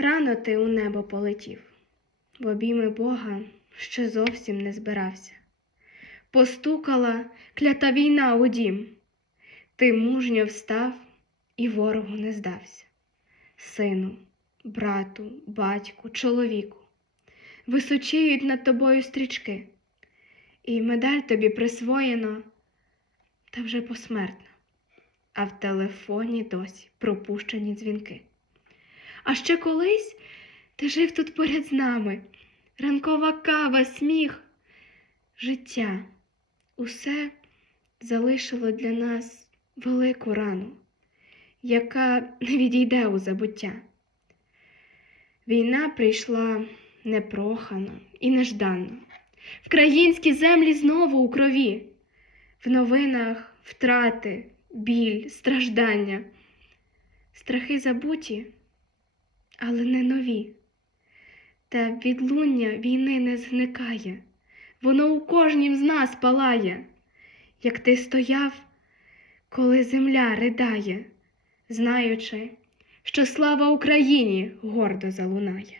Рано ти у небо полетів, в обійми Бога ще зовсім не збирався. Постукала клята війна у дім, ти мужньо встав і ворогу не здався. Сину, брату, батьку, чоловіку, височіють над тобою стрічки, і медаль тобі присвоєно, та вже посмертно, а в телефоні досі пропущені дзвінки. А ще колись ти жив тут поряд з нами, ранкова кава, сміх, життя. Усе залишило для нас велику рану, яка не відійде у забуття. Війна прийшла непрохано і нежданно. Вкраїнські землі знову у крові, в новинах втрати, біль, страждання, страхи забуті, але не нові. Та відлуння війни не зникає, воно у кожнім з нас палає, як ти стояв, коли земля ридає, знаючи, що слава Україні гордо залунає.